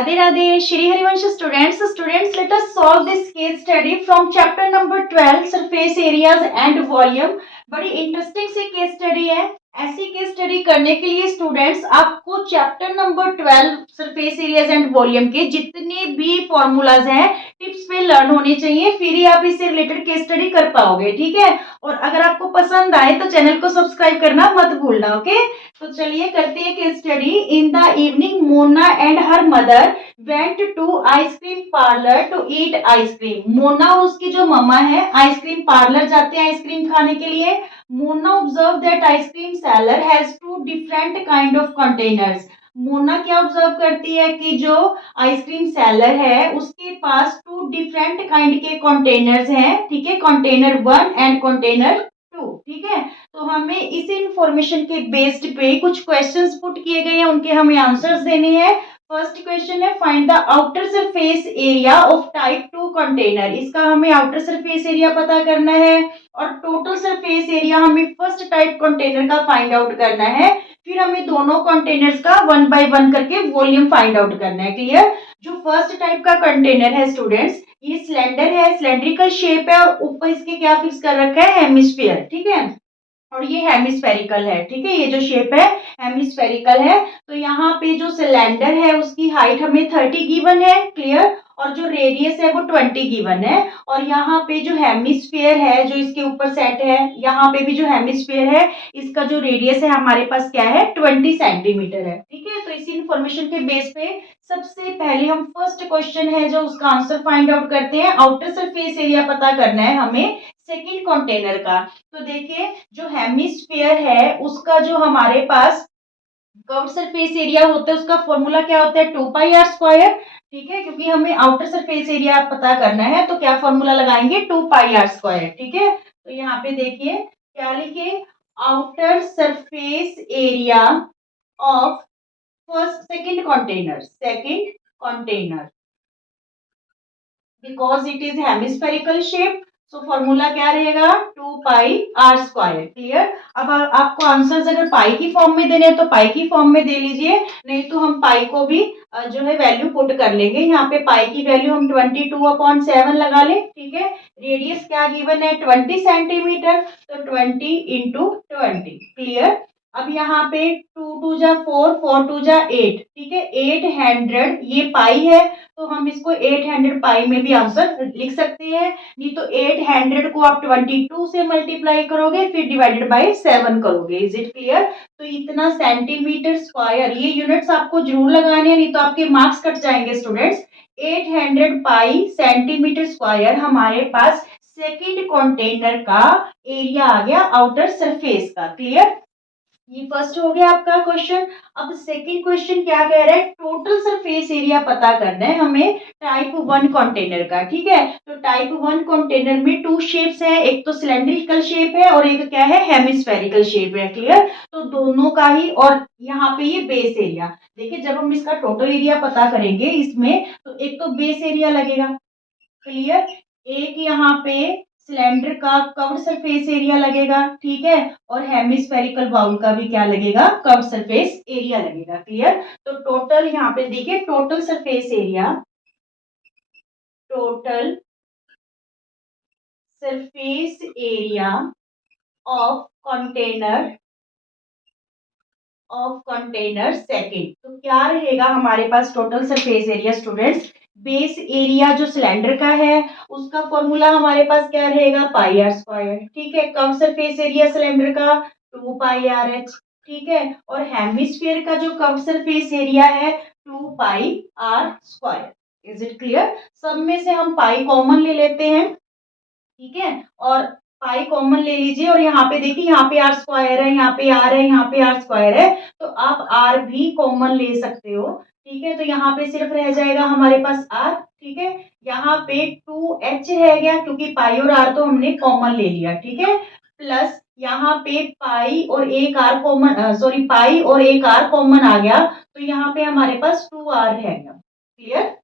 Radhe Radhe Shri Harivansh students let us solve this case study from chapter number 12 surface areas and volume। बड़ी interesting सी case study है। ऐसी case study करने के लिए students आपको chapter number 12 surface areas and volume के जितने भी फॉर्मूलाज हैं टिप्स पे लर्न होने चाहिए, फिर ही आप इससे रिलेटेड केस स्टडी कर पाओगे। ठीक है, और अगर आपको पसंद आए तो चैनल को सब्सक्राइब करना मत भूलना। ओके, तो चलिए करते हैं case study. In the evening Mona and her mother went to ice cream parlour to eat ice cream. Mona और उसकी जो मम्मा है आइसक्रीम पार्लर जाते हैं आइसक्रीम खाने के लिए। Mona observe that ice cream seller has two different kind of containers. Mona क्या ऑब्जर्व करती है कि जो आइसक्रीम सेलर है उसके पास टू डिफरेंट काइंड के कंटेनर्स हैं। ठीक है, कंटेनर 1 एंड कंटेनर 2। ठीक है, तो हमें इस इंफॉर्मेशन के बेस्ड पे कुछ क्वेश्चंस पुट किए गए हैं, उनके हमें आंसर्स देने हैं। फर्स्ट क्वेश्चन है find the outer surface area of type 2 container. इसका हमें आउटर सरफेस एरिया पता करना है और टोटल सरफेस एरिया हमें फर्स्ट टाइप कंटेनर का फाइंड आउट करना है। फिर हमें दोनों कंटेनर्स का 1 बाय 1 करके वॉल्यूम फाइंड आउट करना है। क्लियर? जो फर्स्ट टाइप का कंटेनर है स्टूडेंट्स, ये सिलेंडर है, सिलेंड्रिकल शेप है और ऊपर इसके क्या फिक्स कर रखा है, हेमिस्फीयर। ठीक है, और ये हेमिस्फेरिकल है। ठीक है, ये जो शेप है हेमिस्फेरिकल है। तो यहाँ पे जो सिलेंडर है उसकी हाइट हमें 30 गिवन है। क्लियर? और जो रेडियस है वो 20 गिवन है। और यहाँ पे जो हेमिस्फीयर है जो इसके ऊपर सेट है, यहाँ पे भी जो हेमिस्फीयर है इसका जो रेडियस है हमारे पास क्या है, 20 सेंटीमीटर है। ठीक है, तो इसी इंफॉर्मेशन के बेस पे सबसे पहले हम फर्स्ट क्वेश्चन है जो उसका आंसर फाइंड आउट करते हैं। आउटर सरफेस एरिया पता करना है हमें सेकेंड कंटेनर का। तो देखिए जो हेमिस्फीयर है उसका जो हमारे पास कर्व सरफेस एरिया होता है उसका फॉर्मूला क्या होता है, 2πr²। ठीक है, क्योंकि हमें आउटर सरफेस एरिया पता करना है तो क्या फॉर्मूला लगाएंगे, 2πr²। ठीक है, तो यहाँ पे देखिए क्या लिखे, outer surface area of first second container because it is hemispherical shape. So formula क्या रहेगा, 2πr²। क्लियर? अब आपको आंसर्स अगर पाई की फॉर्म में देने हैं तो पाई की फॉर्म में दे लीजिए, नहीं तो हम पाई को भी जो है वैल्यू पुट कर लेंगे। यहाँ पे पाई की वैल्यू हम 22/7 लगा लें। ठीक है, रेडियस क्या गिवन है, 20 सेंटीमीटर, तो 20 इंटू 20। क्लियर? अब यहाँ पे 2 2 जा 4, 4 2 जा 8। ठीक है, 800 ये पाई है तो हम इसको 800 पाई में भी आंसर लिख सकते हैं। नहीं तो 800 को आप 22 से मल्टीप्लाई करोगे फिर डिवाइडेड बाय 7 करोगे। Is it clear? तो इतना सेंटीमीटर स्क्वायर, ये यूनिट्स आपको जरूर लगाने हैं नहीं तो आपके मार्क्स कट जाएंगे स्टूडेंट्स। 800 पाई सेंटीमीटर स्क्वायर हमारे पास सेकेंड कंटेनर का एरिया आ गया आउटर सरफेस का। क्लियर? ये फर्स्ट हो गया आपका क्वेश्चन। अब सेकंड क्वेश्चन क्या कह रहा है, टोटल सरफेस एरिया पता करना है हमें टाइप 1 कंटेनर का। ठीक है, तो टाइप 1 कंटेनर में 2 शेप्स है, एक तो सिलेंड्रिकल शेप है और एक क्या है, हेमिस्फेरिकल शेप है। क्लियर? तो दोनों का ही, और यहाँ पे ये बेस एरिया देखिए, जब हम इसका टोटल एरिया पता करेंगे इसमें तो एक तो बेस एरिया लगेगा। क्लियर? एक यहाँ पे सिलेंडर का कर्व्ड सरफेस एरिया लगेगा। ठीक है, और हेमिस्फेरिकल बाउल का भी क्या लगेगा, कर्व्ड सरफेस एरिया लगेगा। क्लियर? तो टोटल यहाँ पे देखिए total surface area of container second. तो क्या रहेगा हमारे पास total surface area students, base area जो सिलेंडर का है उसका फॉर्मूला हमारे पास क्या रहेगा, πr²। ठीक है, कर्व सरफेस एरिया सिलेंडर का 2πrh। ठीक है, और हेमिस्फीयर का जो कर्व सरफेस एरिया है 2πr²। Is it clear? सब में से हम पाई कॉमन ले लेते हैं। ठीक है, और पाई कॉमन ले लीजिए और यहाँ पे देखिए यहाँ पे r² है, यहाँ पे r है, यहाँ पे r² है, तो आप r भी कॉमन ले सकते हो। ठीक है, तो यहाँ पे सिर्फ रह जाएगा हमारे पास r। ठीक है, यहाँ पे 2h रह गया क्योंकि पाई और r तो हमने कॉमन ले लिया। ठीक है, प्लस यहाँ पे पाई और एक r कॉमन, सॉरी पाई और एक r कॉमन आ गया तो यहाँ पे हमारे पास 2r रह गया। क्लियर?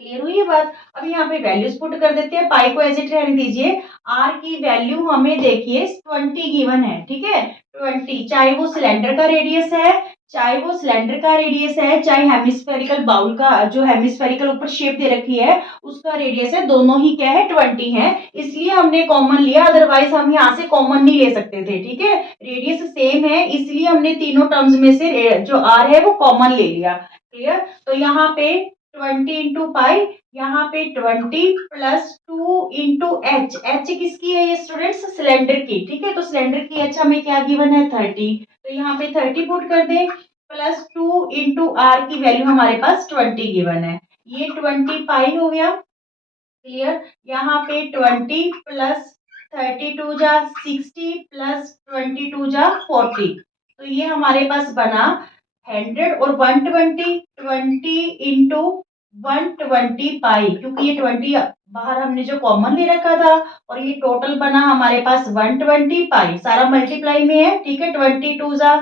क्लियर हुई ये बात? अब यहाँ पे वैल्यूज पुट कर देते हैं, पाई को एज इट रहने दीजिए। आर की वैल्यू हमें देखिए 20 गिवन है। ठीक है, 20, चाहे वो सिलेंडर का रेडियस है चाहे वो सिलेंडर का रेडियस है, चाहे हेमिस्फेरिकल बाउल का, जो हेमिस्फेरिकल ऊपर शेप दे रखी है उसका रेडियस है, दोनों ही क्या है 20 है, इसलिए हमने कॉमन लिया, अदरवाइज हम यहाँ से कॉमन नहीं ले सकते थे। ठीक है, रेडियस सेम है इसलिए हमने तीनों टर्म्स में से जो आर है वो कॉमन ले लिया। क्लियर, तो यहाँ पे 20 इंटू पाई, यहाँ पे 20 प्लस 2 इंटू एच, एच किसकी है ये स्टूडेंट्स, सिलेंडर की। ठीक है, तो सिलेंडर की एच हमें क्या गिवन है 30, तो यहाँ पे 30 पुट कर दें, प्लस 2 इंटू आर की वैल्यू हमारे पास 20 गिवन है, ये 20 पाई हो गया। क्लियर, यहाँ पे 20 प्लस 32 जा 60 प्लस 22 जा 40, तो ये हमारे पास बना 100 और 120, 20 इंटू 120 पाई, क्योंकि ये 20 बाहर हमने जो कॉमन ले रखा था, और ये टोटल बना हमारे पास 120 पाई, सारा मल्टीप्लाई में है। ठीक है, 22 जा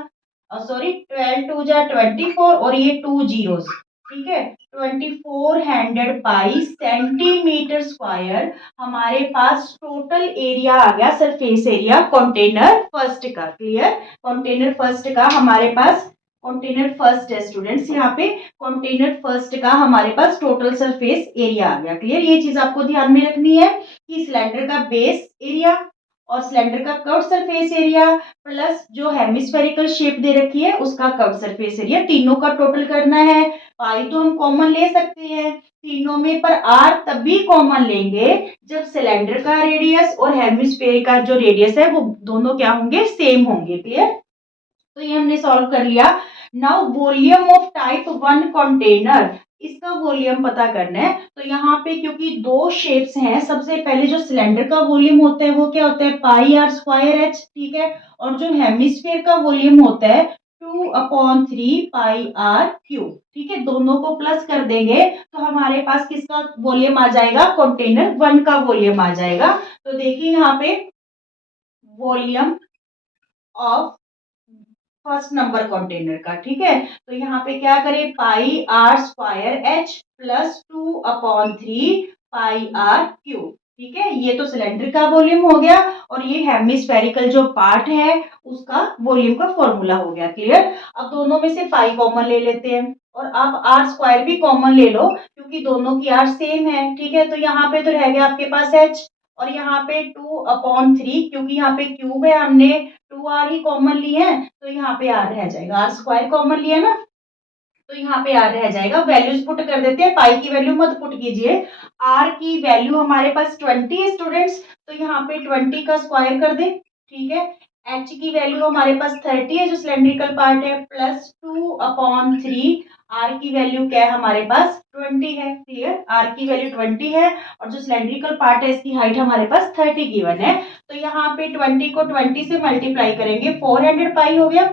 सॉरी 12 टू जा 24 और ये 2 जीरोस। ठीक है, 2400 पाई सेंटीमीटर स्क्वायर हमारे पास टोटल एरिया आ गया, सरफेस एरिया कंटेनर फर्स्ट का। क्लियर, कंटेनर फर्स्ट का हमारे पास, कंटेनर फर्स्ट है स्टूडेंट्स, यहाँ पे कंटेनर फर्स्ट का हमारे पास टोटल सरफेस एरिया आ गया। क्लियर, ये चीज आपको ध्यान में रखनी है कि सिलेंडर का बेस एरिया और सिलेंडर का कर्व सरफेस एरिया प्लस जो हेमिस्फेरिकल शेप दे रखी है उसका कर्व सरफेस एरिया, तीनों का टोटल करना है। पाई तो हम कॉमन ले सकते हैं तीनों में, पर आर तभी कॉमन लेंगे जब सिलेंडर का रेडियस और हेमिस्फेयर का जो रेडियस है वो दोनों क्या होंगे, सेम होंगे। क्लियर, तो ये हमने सॉल्व कर लिया। Now volume of type 1 container, इसका वॉल्यूम पता करना है, तो यहाँ पे क्योंकि दो शेप्स हैं, सबसे पहले जो सिलेंडर का वॉल्यूम होता है वो क्या होता है, पाई आर स्क्वायर एच। ठीक है, और जो हेमिस्फीयर का वॉल्यूम होता है 2/3 पाई आर क्यूब। ठीक है, दोनों को प्लस कर देंगे तो हमारे पास किसका वॉल्यूम आ जाएगा, कंटेनर 1 का वॉल्यूम आ जाएगा। तो देखिए यहाँ पे volume of first number container का। ठीक है, तो यहाँ पे क्या करें, pi R square H plus 2/3 pi R cube. ठीक है, ये तो सिलेंडर का वॉल्यूम हो गया और ये हेमिस्फेरिकल जो पार्ट है उसका वॉल्यूम का फॉर्मूला हो गया। क्लियर, अब दोनों में से पाई कॉमन ले लेते हैं और अब आर स्क्वायर भी कॉमन ले लो क्योंकि दोनों की आर सेम है। ठीक है, तो यहाँ पे तो रह गया आपके पास एच और यहाँ पे 2/3, क्योंकि यहाँ पे क्यूब है हमने 2r ही कॉमन ली है तो यहाँ पे r रह जाएगा, आर स्क्वायर कॉमन लिया ना तो यहाँ पे r रह जाएगा। वैल्यूज पुट कर देते हैं, पाई की वैल्यू मत पुट कीजिए, r की वैल्यू हमारे पास 20 है स्टूडेंट्स, तो यहाँ पे 20 का स्क्वायर कर दे। ठीक है, h की वैल्यू हमारे पास 30 है जो सिलेंड्रिकल पार्ट है, प्लस 2/3, r की वैल्यू क्या है हमारे पास 20 है। क्लियर, r की वैल्यू 20 है और जो सिलेंड्रिकल पार्ट है इसकी हाइट हमारे पास 30 गिवन है, तो यहाँ पे 20 को 20 से मल्टीप्लाई करेंगे, 400 पाई हो गया,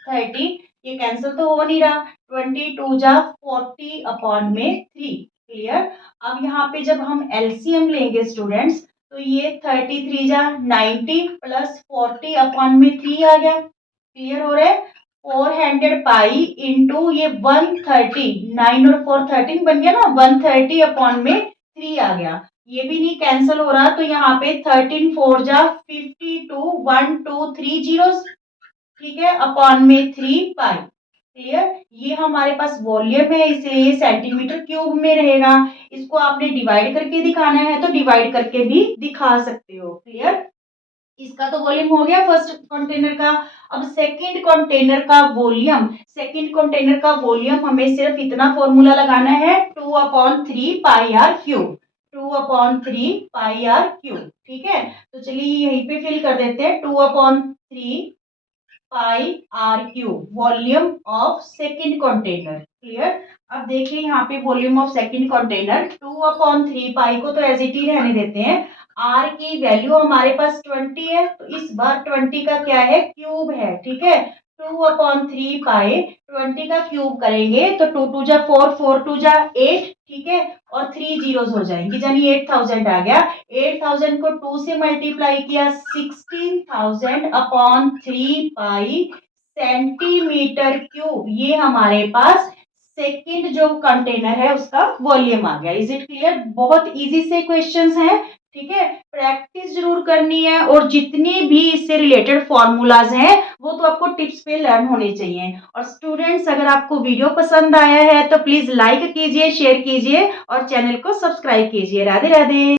30 ये कैंसिल तो हो नहीं रहा, 22 जा 40/3। क्लियर, अब यहाँ पे जब हम एलसीएम लेंगे स्टूडेंट्स तो ये 33 जा 90 प्लस 40/3 आ गया। क्लियर हो रहा है, 400 पाई इंटू ये 130, 9 और 4 13 बन गया ना, 130/3 आ गया, ये भी नहीं कैंसिल हो रहा, तो यहाँ पे 13 4 जा 52, 1 2 3 जीरोस। ठीक है, अपॉन में 3 पाई। क्लियर, ये हमारे पास वॉल्यूम है इसलिए ये सेंटीमीटर क्यूब में रहेगा, इसको आपने डिवाइड करके दिखाना है तो डिवाइड करके भी दिखा सकते हो। क्लियर, इसका तो वॉल्यूम हो गया फर्स्ट कंटेनर का। अब सेकंड कंटेनर का वॉल्यूम, सेकंड कंटेनर का वॉल्यूम हमें सिर्फ इतना फॉर्मूला लगाना है 2/3 pi R cube, 2/3 pi R cube. ठीक है, तो चलिए यहीं पे फिल कर देते हैं 2/3 pi R cube, volume of second container. Clear, अब देखिए यहाँ पे volume of second container 2/3 pi को तो एज इट ही रहने देते हैं, आर की वैल्यू हमारे पास 20 है तो इस बार 20 का क्या है, क्यूब है। ठीक है, 2/3 पाई 20 का क्यूब करेंगे तो 2 2 जा 4, 4 2 जा 8। ठीक है, और 3 जीरोस हो जाएंगे यानी 8000 आ गया, 8000 को 2 से मल्टीप्लाई किया 16,000/3 पाई सेंटीमीटर क्यूब, ये हमारे पास सेकंड जो कंटेनर है उसका वॉल्यूम आ गया। इज इट क्लियर, बहुत इजी से क्वेश्चंस हैं। ठीक है, प्रैक्टिस जरूर करनी है और जितनी भी इससे रिलेटेड फॉर्मूलाज हैं वो तो आपको टिप्स पे लर्न होने चाहिए। और स्टूडेंट्स, अगर आपको वीडियो पसंद आया है तो प्लीज लाइक कीजिए, शेयर कीजिए और चैनल को सब्सक्राइब कीजिए। राधे राधे।